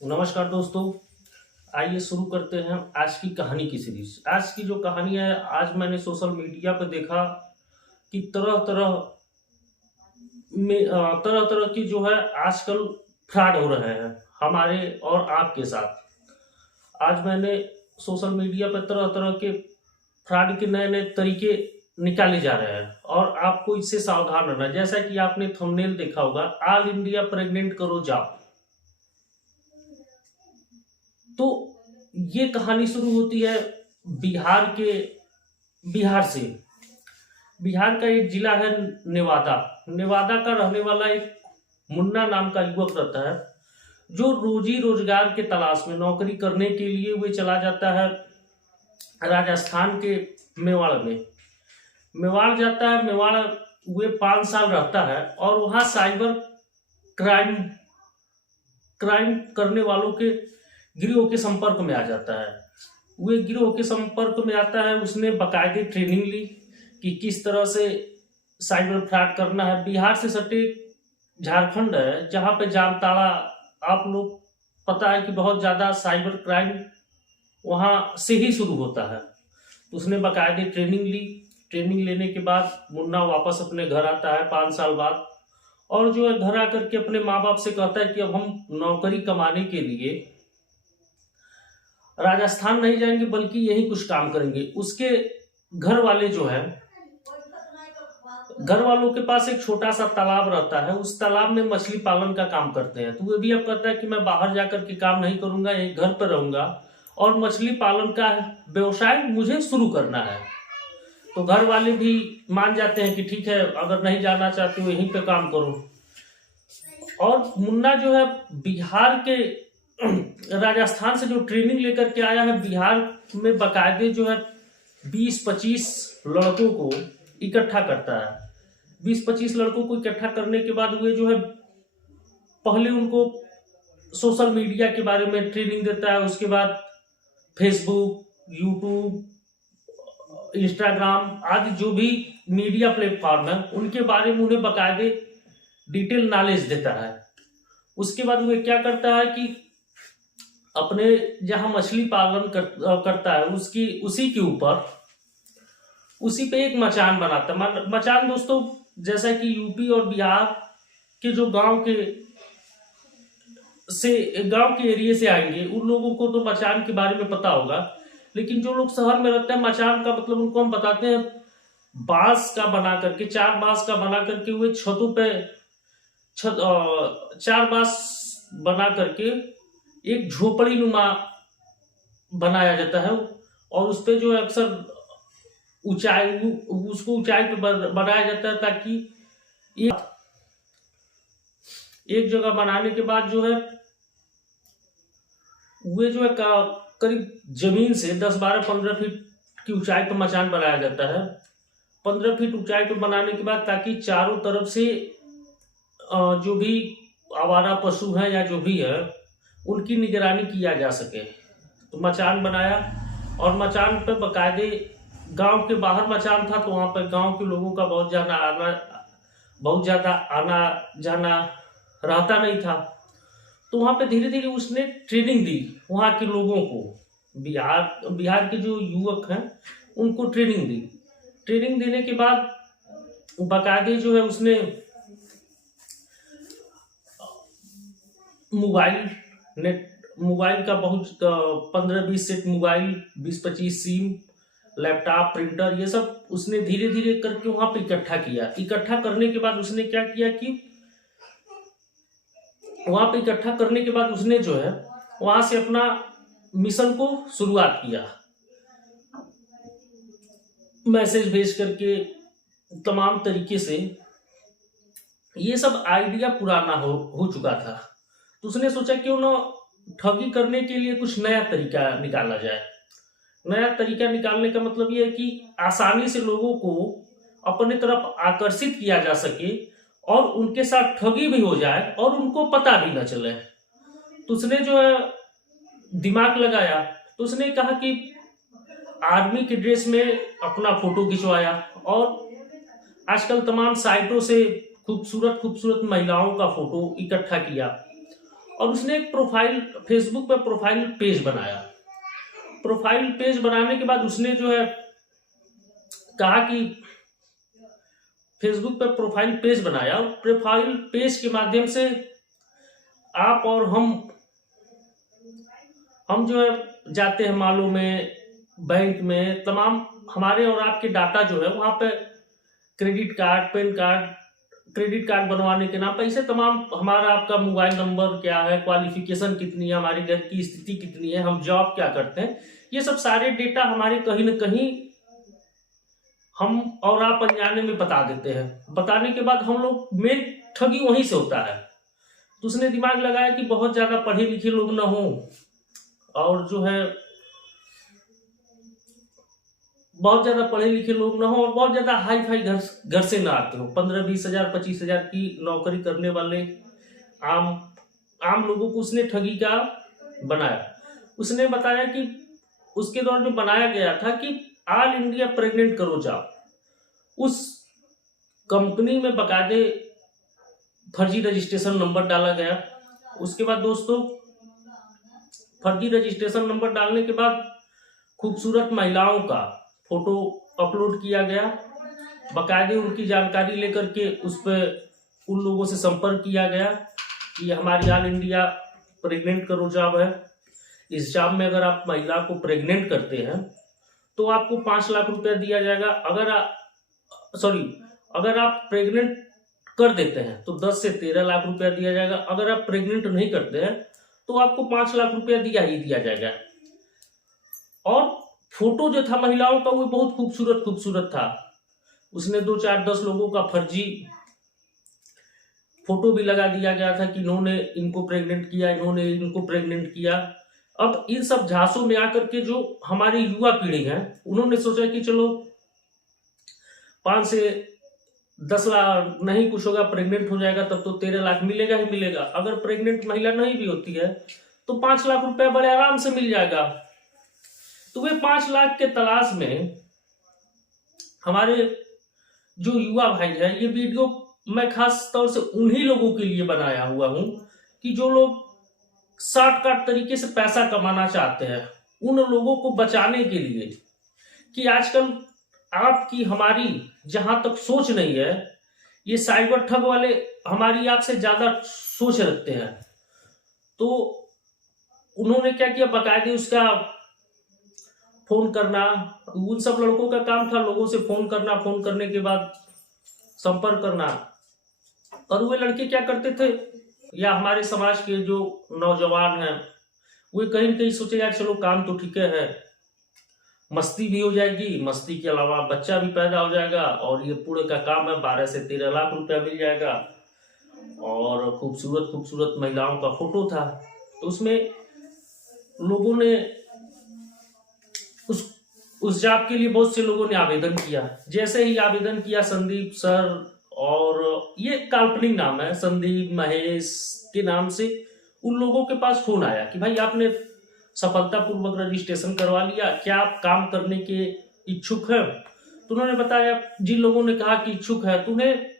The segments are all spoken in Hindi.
नमस्कार दोस्तों। आइए शुरू करते हैं आज की कहानी की सीरीज। आज की जो कहानी है, आज मैंने सोशल मीडिया पर देखा कि तरह तरह में तरह तरह की जो है आजकल फ्रॉड हो रहे हैं हमारे और आपके साथ। आज मैंने सोशल मीडिया पर तरह तरह के फ्रॉड के नए नए तरीके निकाले जा रहे हैं और आपको इससे सावधान रहना है। जैसा कि आपने थंबनेल देखा होगा, ऑल इंडिया प्रेग्नेंट करो जाओ। तो ये कहानी शुरू होती है बिहार से। बिहार का एक जिला है नेवादा। नेवादा का रहने वाला एक मुन्ना नाम का युवक रहता है, जो रोजी रोजगार के तलाश में नौकरी करने के लिए वे चला जाता है राजस्थान के मेवाड़ में। मेवाड़ जाता है। मेवाड़ वे 5 साल रहता है और वहाँ साइबर क्राइम क्राइम करने वालों के गिरोह के संपर्क में आ जाता है। वे गिरोह के संपर्क में आता है। उसने बाकायदे ट्रेनिंग ली कि किस तरह से साइबर फ्रॉड करना है। बिहार से सटे झारखंड है, जहाँ पे जामताड़ा, आप लोग पता है कि बहुत ज़्यादा साइबर क्राइम वहाँ से ही शुरू होता है। तो उसने बाकायदे ट्रेनिंग ली। ट्रेनिंग लेने के बाद मुन्ना वापस अपने घर आता है 5 साल बाद, और जो है घर आकर के अपने माँ बाप से कहता है कि अब हम नौकरी कमाने के लिए राजस्थान नहीं जाएंगे, बल्कि यही कुछ काम करेंगे। उसके घर वाले जो है, घर वालों के पास एक छोटा सा तालाब रहता है। उस तालाब में मछली पालन का काम करते हैं। तो वो भी अब कहता है कि मैं बाहर जाकर के काम नहीं करूंगा, यही घर पर रहूंगा और मछली पालन का व्यवसाय मुझे शुरू करना है। तो घर वाले भी मान जाते हैं कि ठीक है, अगर नहीं जाना चाहते हो यहीं पे काम करो। और मुन्ना जो है बिहार के राजस्थान से जो ट्रेनिंग लेकर के आया है, बिहार में बाकायदे जो है 20-25 लड़कों को इकट्ठा करता है। 20-25 लड़कों को इकट्ठा करने के बाद वे जो है पहले उनको सोशल मीडिया के बारे में ट्रेनिंग देता है। उसके बाद फेसबुक, यूट्यूब, इंस्टाग्राम आदि जो भी मीडिया प्लेटफॉर्म है, उनके बारे में उन्हें बाकायदे डिटेल नॉलेज देता है। उसके बाद वे क्या करता है कि अपने जहां मछली पालन करता है उसी पे एक मचान बनाता है। मचान दोस्तों, जैसा कि यूपी और बिहार के जो गांव के एरिया से आएंगे, उन लोगों को तो मचान के बारे में पता होगा। लेकिन जो लोग शहर में रहते हैं, मचान का मतलब उनको हम बताते हैं बांस का बना करके, 4 बांस का बना करके हुए छतों पे 4 बांस बना करके एक झोपड़ी नुमा बनाया जाता है। और उस पे जो है अक्सर उसको ऊंचाई पे बनाया जाता है, ताकि एक जगह बनाने के बाद जो है वे जो है करीब जमीन से 10-12-15 फीट की ऊंचाई पर मचान बनाया जाता है। 15 फीट ऊंचाई पर बनाने के बाद, ताकि चारों तरफ से जो भी आवारा पशु हैं या जो भी है, उनकी निगरानी किया जा सके। तो मचान बनाया और मचान पर बाकायदे, गांव के बाहर मचान था तो वहाँ पर गांव के लोगों का बहुत ज़्यादा आना जाना रहता नहीं था। तो वहाँ पे धीरे धीरे उसने ट्रेनिंग दी वहाँ के लोगों को। बिहार के जो युवक हैं उनको ट्रेनिंग दी। ट्रेनिंग देने के बाद बाकायदे जो है उसने मोबाइल का बहुत 15-20 set mobile, 20-25 SIM, laptop, printer, ये सब उसने धीरे धीरे करके वहां पे इकट्ठा किया। इकट्ठा करने के बाद उसने क्या किया कि वहां पे इकट्ठा करने के बाद उसने जो है वहां से अपना मिशन को शुरुआत किया। मैसेज भेज करके तमाम तरीके से। ये सब आइडिया पुराना हो चुका था। तो उसने सोचा क्यों ना ठगी करने के लिए कुछ नया तरीका निकाला जाए। नया तरीका निकालने का मतलब ये है कि आसानी से लोगों को अपने तरफ आकर्षित किया जा सके और उनके साथ ठगी भी हो जाए और उनको पता भी न चले। तो उसने जो है दिमाग लगाया। तो उसने कहा कि आर्मी के ड्रेस में अपना फोटो खिंचवाया और आजकल तमाम साइटों से खूबसूरत खूबसूरत महिलाओं का फोटो इकट्ठा किया और उसने एक प्रोफाइल फेसबुक पे प्रोफाइल पेज बनाया। प्रोफाइल पेज बनाने के बाद उसने जो है कहा कि फेसबुक पे प्रोफाइल पेज बनाया और प्रोफाइल पेज के माध्यम से आप और हम जो है जाते हैं मॉलों में, बैंक में, तमाम हमारे और आपके डाटा जो है वहाँ पे credit card, pan card, credit card बनवाने के नाम पर ऐसे तमाम हमारा आपका मोबाइल नंबर क्या है, क्वालिफिकेशन कितनी है, हमारी घर की स्थिति कितनी है, हम जॉब क्या करते हैं, ये सब सारे डेटा हमारे कहीं न कहीं हम और आप अनजाने में बता देते हैं। बताने के बाद हम लोग मेन ठगी वहीं से होता है। तो उसने दिमाग लगाया कि बहुत ज़्यादा पढ़े लिखे लोग ना हो और जो है बहुत ज़्यादा पढ़े लिखे लोग ना हो और बहुत ज़्यादा हाई फाई घर से ना आते हो, 15-20 हज़ार 25 हज़ार की नौकरी करने वाले आम लोगों को उसने ठगी का बनाया। उसने बताया कि उसके दौरान जो बनाया गया था कि ऑल इंडिया प्रेग्नेंट करो जॉब, उस कंपनी में बकायदे फर्जी रजिस्ट्रेशन नंबर डाला गया। उसके बाद दोस्तों फर्जी रजिस्ट्रेशन नंबर डालने के बाद खूबसूरत महिलाओं का फोटो अपलोड किया गया, बकायदे उनकी जानकारी लेकर के उस पर उन लोगों से संपर्क किया गया कि हमारी ऑल इंडिया प्रेग्नेंट करो जॉब है, इस जॉब में अगर आप महिला को प्रेग्नेंट करते हैं तो आपको 5 लाख रुपया दिया जाएगा। अगर आप प्रेग्नेंट कर देते हैं तो 10 से 13 लाख रुपया दिया जाएगा। अगर आप प्रेग्नेंट नहीं करते हैं तो आपको 5 लाख रुपया दिया जाएगा। और फोटो जो था महिलाओं का वो बहुत खूबसूरत था। उसने 2 4 10 लोगों का फर्जी फोटो भी लगा दिया गया था कि इन्होंने इनको प्रेग्नेंट किया, इन्होंने इनको प्रेग्नेंट किया। अब इन सब झांसों में आकर के जो हमारी युवा पीढ़ी है उन्होंने सोचा कि चलो 5 से 10 लाख नहीं कुछ होगा, प्रेग्नेंट हो जाएगा तब तो 13 लाख मिलेगा ही मिलेगा। अगर प्रेग्नेंट महिला नहीं भी होती है तो 5 लाख रुपया बड़े आराम से मिल जाएगा। तो वे 5 लाख के तलाश में हमारे जो युवा भाई है, ये वीडियो मैं खास तौर से उन्हीं लोगों के लिए बनाया हुआ हूं कि जो लोग शॉर्टकट तरीके से पैसा कमाना चाहते हैं, उन लोगों को बचाने के लिए कि आजकल आपकी हमारी जहां तक सोच नहीं है, ये साइबर ठग वाले हमारी आपसे ज्यादा सोच रखते हैं। तो उन्होंने क्या किया, बाकायदे उसका फोन करना, उन सब लड़कों का काम था लोगों से फोन करना, फोन करने के बाद संपर्क करना। और वे लड़के क्या करते थे, या हमारे समाज के जो नौजवान हैं वे कहीं न कहीं सोचे यार चलो काम तो ठीक है, मस्ती भी हो जाएगी, मस्ती के अलावा बच्चा भी पैदा हो जाएगा और ये पूरे का काम है 12 से 13 लाख रुपया मिल जाएगा। और खूबसूरत महिलाओं का फोटो था। तो उसमें लोगों ने उस जॉब के लिए बहुत से लोगों ने आवेदन किया। जैसे ही आवेदन किया, संदीप सर, और ये काल्पनिक नाम है, संदीप महेश के नाम से उन लोगों के पास फोन आया कि भाई आपने सफलतापूर्वक रजिस्ट्रेशन करवा लिया, क्या आप काम करने के इच्छुक हैं? तो उन्होंने बताया, जिन लोगों ने कहा कि इच्छुक है तो उन्हें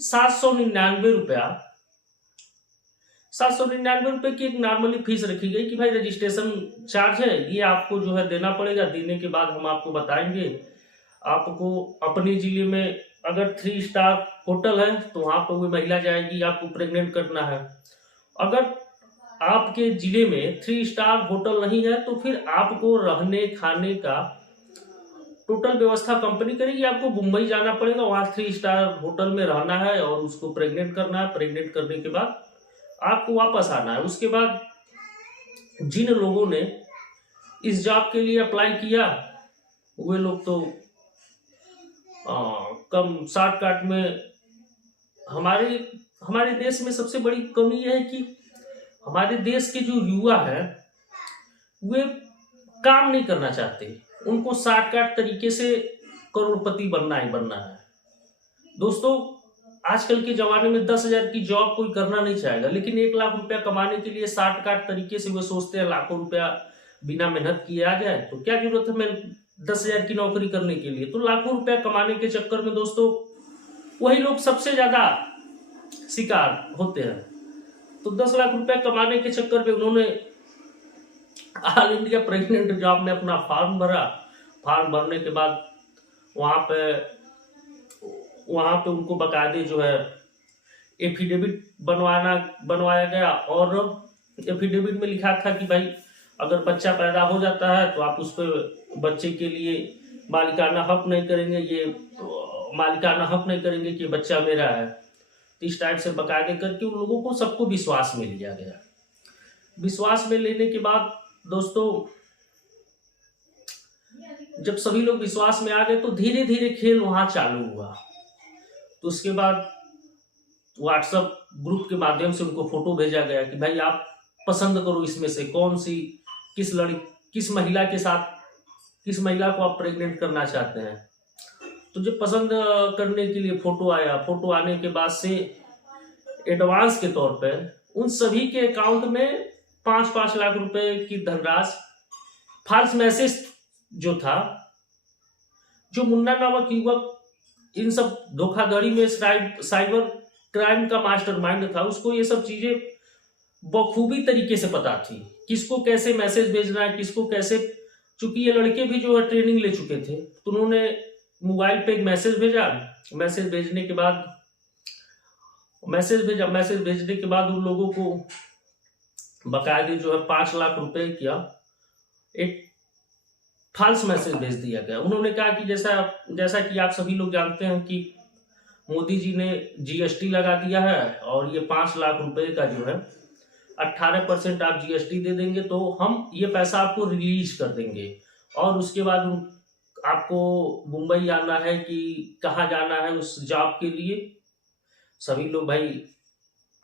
799 रुपए की एक नॉर्मली फीस रखी गई कि भाई रजिस्ट्रेशन चार्ज है, ये आपको जो है देना पड़ेगा। देने के बाद हम आपको बताएंगे, आपको अपने जिले में अगर 3 स्टार होटल है तो वहां पर वो महिला जाएगी, आपको प्रेग्नेंट करना है। अगर आपके जिले में 3 स्टार होटल नहीं है तो फिर आपको रहने खाने का टोटल व्यवस्था कंपनी करेगी। आपको मुंबई जाना पड़ेगा, वहां 3 स्टार होटल में रहना है और उसको प्रेग्नेंट करना है। प्रेग्नेंट करने के बाद आपको वापस आना है। उसके बाद जिन लोगों ने इस जॉब के लिए अप्लाई किया वे लोग तो कम शॉर्टकट में, हमारे देश में सबसे बड़ी कमी यह है कि हमारे देश के जो युवा है वे काम नहीं करना चाहते, उनको शॉर्टकट तरीके से करोड़पति बनना ही बनना है। दोस्तों आजकल के जमाने में 10,000 की जॉब कोई करना नहीं चाहेगा, लेकिन 1 लाख रुपया कमाने के लिए शॉर्टकट तरीके से वे सोचते हैं लाखों रुपया बिना मेहनत किए आ जाए। तो क्या जरूरत है मैं 10,000 की नौकरी करने के लिए? तो लाखों रुपया कमाने के चक्कर में दोस्तों वही लोग सबसे ज्यादा शिकार होते हैं। तो 10 लाख रुपया कमाने के चक्कर में उन्होंने ऑल इंडिया प्रेग्नेंट जॉब में अपना फॉर्म भरा। फॉर्म भरने के बाद वहाँ पे उनको बकायदे जो है एफिडेविट बनवाया गया, और एफिडेविट में लिखा था कि भाई अगर बच्चा पैदा हो जाता है तो आप उस पर बच्चे के लिए मालिकाना हक नहीं करेंगे कि बच्चा मेरा है। तो इस टाइप से बकायदे करके उन लोगों को सबको विश्वास में लिया गया। विश्वास में लेने के बाद दोस्तों जब सभी लोग विश्वास में आ गए तो धीरे धीरे खेल वहां चालू हुआ। तो उसके बाद व्हाट्सएप ग्रुप के माध्यम से उनको फोटो भेजा गया कि भाई आप पसंद करो इसमें से कौन सी किस महिला को आप प्रेग्नेंट करना चाहते हैं। तो जब पसंद करने के लिए फोटो आया, फोटो आने के बाद से एडवांस के तौर पे उन सभी के अकाउंट में 5-5 लाख रुपए की धनराशि, फॉल्स मैसेज जो था, जो मुन्ना नामक युवक इन सब धोखाधड़ी में साइबर क्राइम का मास्टरमाइंड था, उसको ये सब चीजें बखूबी तरीके से पता थी, किसको कैसे मैसेज भेजना है, किसको कैसे। चूंकि ये लड़के भी जो है ट्रेनिंग ले चुके थे, तो उन्होंने मोबाइल पे एक मैसेज भेजा। मैसेज भेजने के बाद उन लोगों को बकायदे जो है 5 लाख रुपए का एक फॉल्स मैसेज भेज दिया गया। उन्होंने कहा कि जैसा कि आप सभी लोग जानते हैं कि मोदी जी ने जीएसटी लगा दिया है, और ये 5 लाख रुपए का जो है 18% आप जीएसटी दे देंगे तो हम ये पैसा आपको रिलीज कर देंगे, और उसके बाद आपको मुंबई आना है कि कहाँ जाना है उस जॉब के लिए। सभी लोग भाई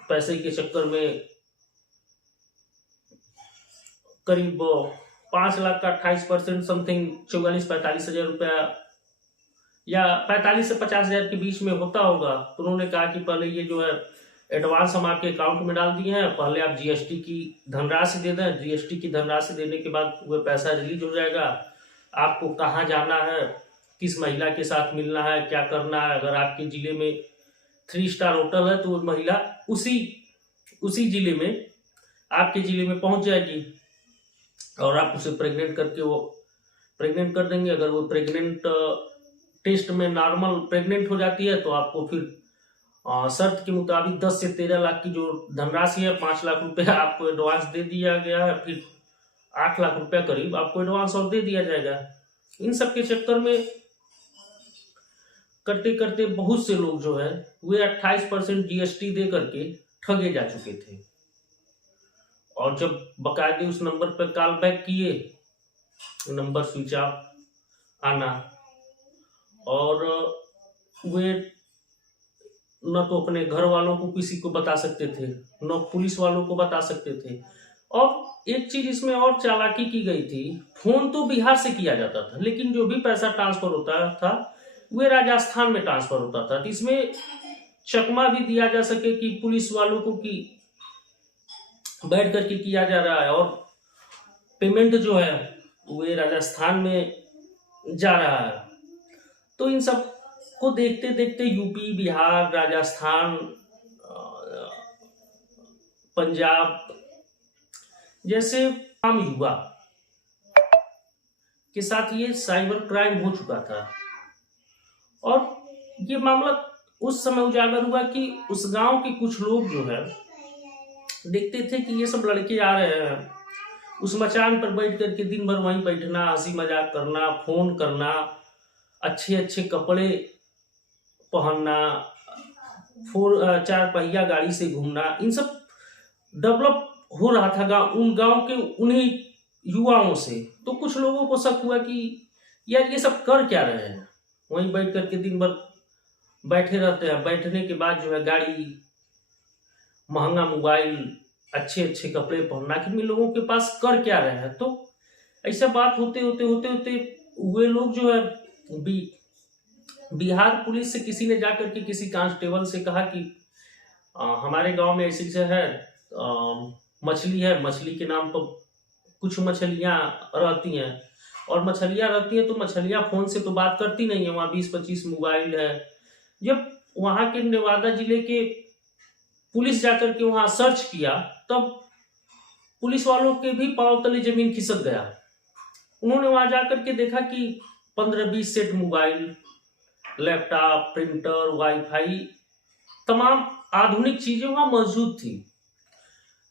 पैसे के चक्कर में करीब 5 लाख का 28% समथिंग 44-45 हजार रुपया, या 45 से 50 हजार के बीच में होता होगा। तो उन्होंने कहा कि पहले ये जो है एडवांस हम आपके अकाउंट में डाल दिए हैं, पहले आप जीएसटी की धनराशि दे दें। जीएसटी की धनराशि देने के बाद वह पैसा रिलीज हो जाएगा। आपको कहाँ जाना है, किस महिला के साथ मिलना है, क्या करना है। अगर आपके जिले में 3 स्टार होटल है तो वो महिला उसी जिले में आपके जिले में पहुंच जाएगी, और आप उसे प्रेग्नेंट कर देंगे। अगर वो प्रेग्नेंट टेस्ट में नॉर्मल प्रेग्नेंट हो जाती है तो आपको फिर शर्त के मुताबिक 10 से 13 लाख की जो धनराशि है, 5 लाख रुपया आपको एडवांस दे दिया गया है, फिर 8 लाख रुपया करीब आपको एडवांस और दे दिया जाएगा। इन सब के चक्कर में करते करते बहुत से लोग जो है वे 28% जीएसटी दे करके ठगे जा चुके थे, और जब बकायदे उस नंबर पर कॉल बैक किए, नंबर स्विच ऑफ आना, और वे न तो अपने घर वालों को किसी को बता सकते थे, न पुलिस वालों को बता सकते थे। और एक चीज इसमें और चालाकी की गई थी, फोन तो बिहार से किया जाता था, लेकिन जो भी पैसा ट्रांसफर होता था वे राजस्थान में ट्रांसफर होता था। तो इसमें चकमा भी दिया जा सके कि पुलिस वालों को कि बैठ करके किया जा रहा है, और पेमेंट जो है वे राजस्थान में जा रहा है। तो इन सब को देखते देखते यूपी, बिहार, राजस्थान, पंजाब जैसे आम युवा के साथ ये साइबर क्राइम हो चुका था, और ये मामला उस समय उजागर हुआ कि उस गांव के कुछ लोग जो है देखते थे कि ये सब लड़के आ रहे हैं, उस मचान पर बैठ करके दिन भर वहीं बैठना, हंसी मजाक करना, फोन करना, अच्छे अच्छे कपड़े पहनना, 4 पहिया गाड़ी से घूमना, इन सब डेवलप हो रहा था उन गांव के उन्हीं युवाओं से। तो कुछ लोगों को शक हुआ कि यार ये सब कर क्या रहे हैं, वहीं बैठ करके दिन भर बैठे रहते हैं। बैठने के बाद जो है गाड़ी, महंगा मोबाइल, अच्छे अच्छे कपड़े पहनना, कि इन लोगों के पास कर क्या रहे हैं। तो ऐसा बात होते होते वे लोग जो है बिहार पुलिस से किसी ने जाकर के किसी कांस्टेबल से कहा कि हमारे गांव में ऐसी से है, मछली है, मछली के नाम पर कुछ मछलियां रहती हैं, और मछलियां रहती हैं तो मछलियां फोन से तो बात करती नहीं है, वहाँ 20-25 मोबाइल है। जब वहाँ के नेवादा जिले के पुलिस जाकर के वहां सर्च किया, तब पुलिस वालों के भी पांव तले जमीन खिसक गया। उन्होंने वहां जाकर के देखा कि 15-20 set mobile, laptop, printer, wifi, तमाम आधुनिक चीजें वहां मौजूद थी।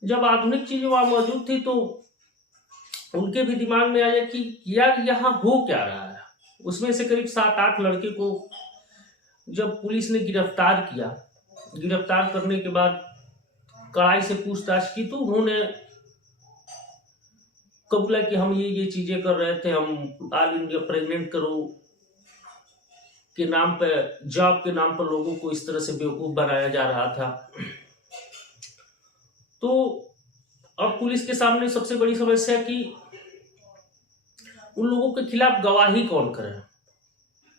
जब आधुनिक चीजें वहां मौजूद थी तो उनके भी दिमाग में आया कि यार यहाँ हो क्या रहा है। उसमें से करीब 7-8 लड़के को जब पुलिस ने गिरफ्तार किया, गिरफ्तार करने के बाद कड़ाई से पूछताछ की तो उन्होंने कबूला कि हम ये चीजें कर रहे थे, हम ऑल इंडिया प्रेग्नेंट करो के नाम पे, जॉब के नाम पर लोगों को इस तरह से बेवकूफ बनाया जा रहा था। तो अब पुलिस के सामने सबसे बड़ी समस्या कि उन लोगों के खिलाफ गवाही कौन करे,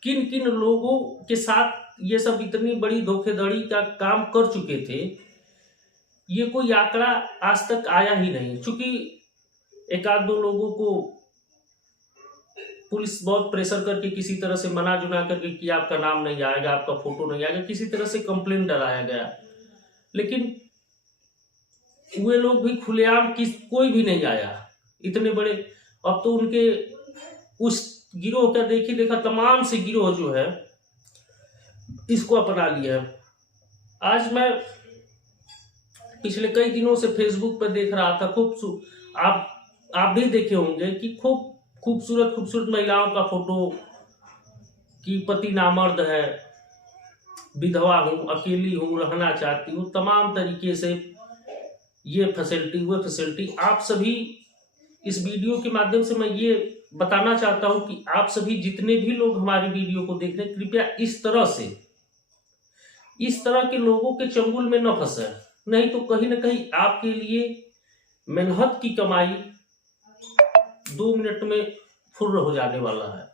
किन किन लोगों के साथ ये सब इतनी बड़ी धोखेधड़ी का काम कर चुके थे, ये कोई आंकड़ा आज तक आया ही नहीं। चूंकि एक आध दो लोगों को पुलिस बहुत प्रेशर करके किसी तरह से मना जुना करके कि आपका नाम नहीं आएगा, आपका फोटो नहीं आएगा, किसी तरह से कंप्लेंट डलाया गया, लेकिन वे लोग भी खुलेआम कोई भी नहीं आया। इतने बड़े अब तो उनके उस गिरोह का देखा तमाम से गिरोह जो है इसको अपना लिया है। आज मैं पिछले कई दिनों से फेसबुक पर देख रहा था, आप भी देखे होंगे कि खूब खूबसूरत महिलाओं का फोटो कि पति नामर्द है, विधवा हूँ, अकेली हूँ, रहना चाहती हूँ, तमाम तरीके से ये फैसिलिटी वो फैसिलिटी। आप सभी इस वीडियो के माध्यम से मैं ये बताना चाहता हूँ कि आप सभी जितने भी लोग हमारी वीडियो को देख रहे हैं, कृपया इस तरह के लोगों के चंगुल में न फंसे, नहीं तो कहीं ना कहीं आपके लिए मेहनत की कमाई 2 मिनट में फुर्र हो जाने वाला है।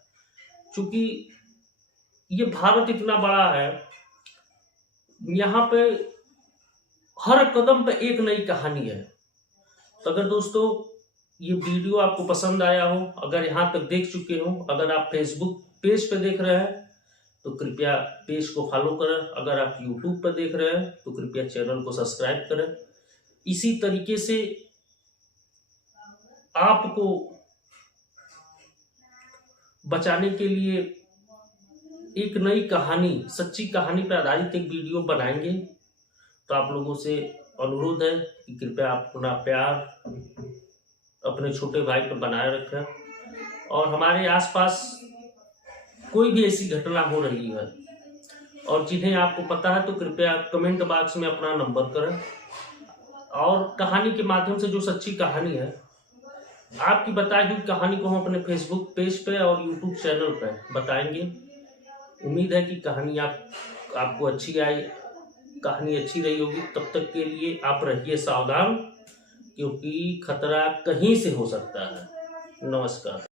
क्योंकि ये भारत इतना बड़ा है, यहाँ पे हर कदम पे एक नई कहानी है। तो अगर दोस्तों ये वीडियो आपको पसंद आया हो, अगर यहाँ तक देख चुके हो, अगर आप फेसबुक पेज पे देख रहे हैं तो कृपया पेज को फॉलो करें, अगर आप यूट्यूब पर देख रहे हैं तो कृपया चैनल को सब्सक्राइब करें। इसी तरीके से आपको बचाने के लिए एक नई कहानी, सच्ची कहानी पर आधारित एक वीडियो बनाएंगे। तो आप लोगों से अनुरोध है कि कृपया आप अपना प्यार अपने छोटे भाई पर बनाए रखें, और हमारे आसपास कोई भी ऐसी घटना हो रही है और जिन्हें आपको पता है तो कृपया कमेंट बॉक्स में अपना नंबर करें, और कहानी के माध्यम से जो सच्ची कहानी है, आपकी बताई हुई कहानी को हम अपने फेसबुक पेज पे और यूट्यूब चैनल पे बताएंगे। उम्मीद है कि कहानी आपको अच्छी आई, कहानी अच्छी रही होगी। तब तक के लिए आप रहिए सावधान, क्योंकि खतरा कहीं से हो सकता है। नमस्कार।